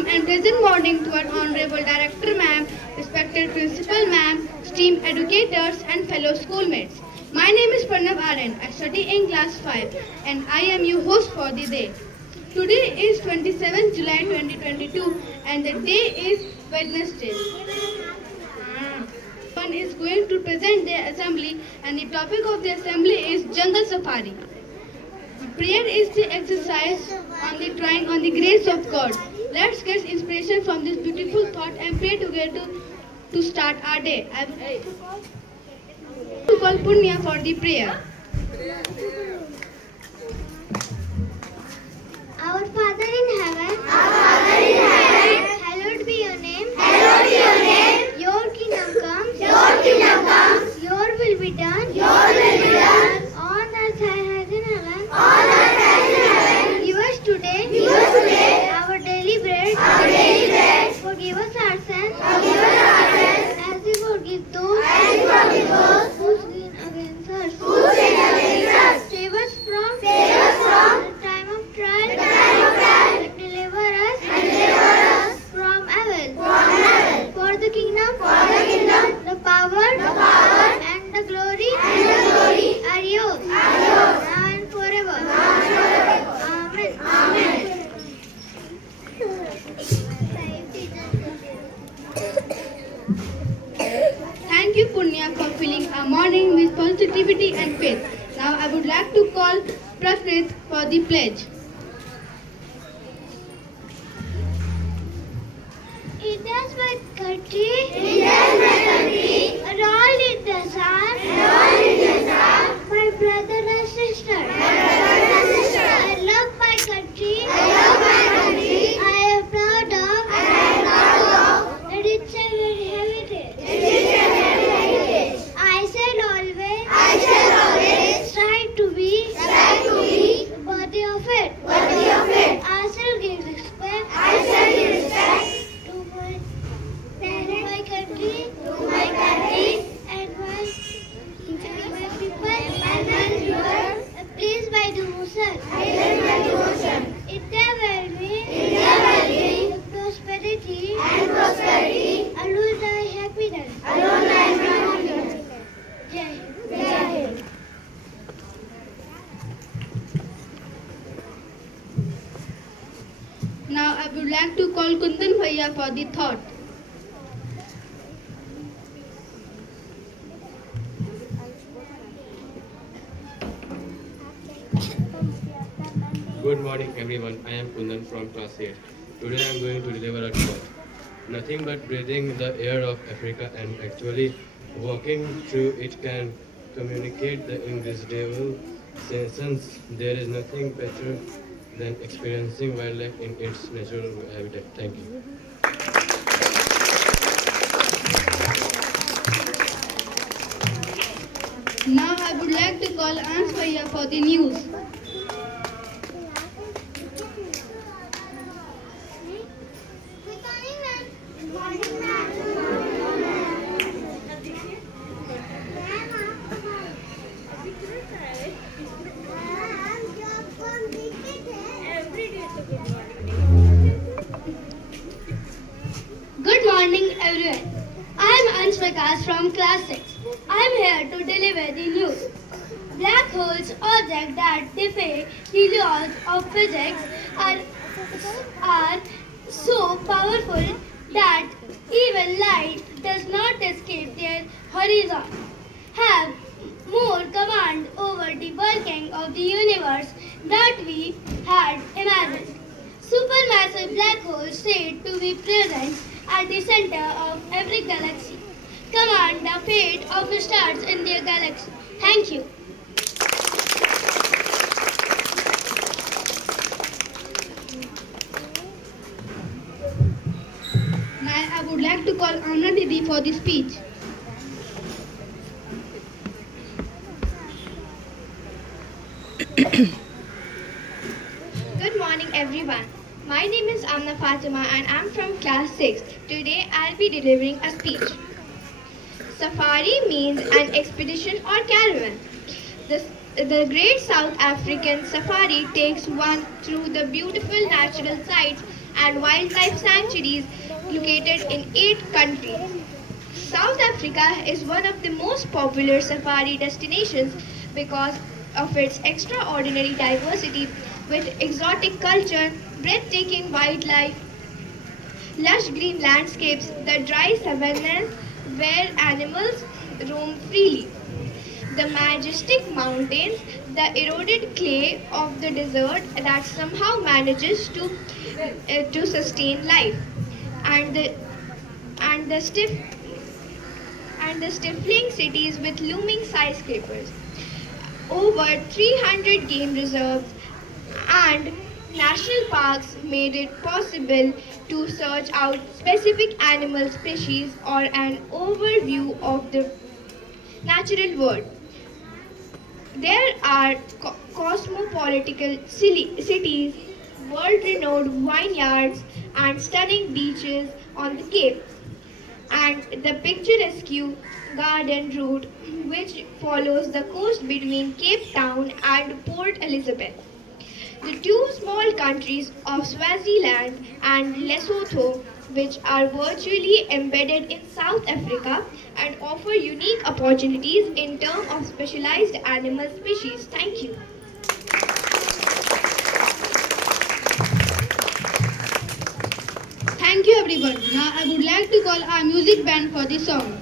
warm and pleasant morning to our Honorable Director Ma'am, respected Principal Ma'am, esteemed educators and fellow schoolmates. My name is Pranav Aryan. I study in class 5 and I am your host for the day. Today is 27th July 2022 and the day is Wednesday. One is going to present the assembly and the topic of the assembly is Jungle Safari. Prayer is the exercise on the trying on the grace of God. Let's get inspiration from this beautiful thought and pray together to start our day. I will call Punya for the prayer. Our Father in heaven, hallowed be your name. Your kingdom comes. Your will be done. On earth as in heaven. Give us today our daily bread. Forgive us our sins. As we forgive those who sin against us. Save us from the time of trial. And deliver us from evil. For the kingdom, the power, and the glory are yours. Now and forever. Amen. Thank you Punya for filling our morning with positivity and faith. Now I would like to call Prakrit for the pledge. India is my country. And all Indians are my brother and sister. I love my country. I am proud of and it's a very heritage. I shall always strive to be worthy of it. I shall give respect to my country and my people and please my devotion. India will be prosperity alone thy happiness. Jai Hind. Now I would like to call Kundan Bhaiya for the thought. Good morning everyone, I am Kundan from class 8. Today I am going to deliver a thought. Nothing but breathing the air of Africa and actually walking through it can communicate the invisible sensations. There is nothing better than experiencing wildlife in its natural habitat. Thank you. Now I would like to call Ans Bhaiya for the news. Good morning everyone. I am Ansh Prakash from class 6. I am here to deliver the news. Black holes, objects that defy the laws of physics, are so powerful that even light does not escape their horizon, have more command over the working of the universe that we had imagined. Supermassive black holes said to be present at the center of every galaxy command the fate of the stars in their galaxy. Thank you. Now I would like to call Amna Didi for the speech. Good morning everyone. My name is Amna Fatima and I'm from class 6. Today I'll be delivering a speech. Safari means an expedition or caravan. The Great South African Safari takes one through the beautiful natural sights and wildlife sanctuaries located in 8 countries. South Africa is one of the most popular safari destinations because of its extraordinary diversity with exotic culture, breathtaking wildlife, lush green landscapes, the dry savannas where animals roam freely, the majestic mountains, the eroded clay of the desert that somehow manages to sustain life, and the stiff and the stifling cities with looming skyscrapers. Over 300 game reserves and national parks made it possible to search out specific animal species or an overview of the natural world. There are cosmopolitan cities, world-renowned vineyards, and stunning beaches on the Cape, and the picturesque garden route which follows the coast between Cape Town and Port Elizabeth. The two small countries of Swaziland and Lesotho, which are virtually embedded in South Africa and offer unique opportunities in terms of specialized animal species. Thank you. Thank you everyone. Now I would like to call our music band for the song.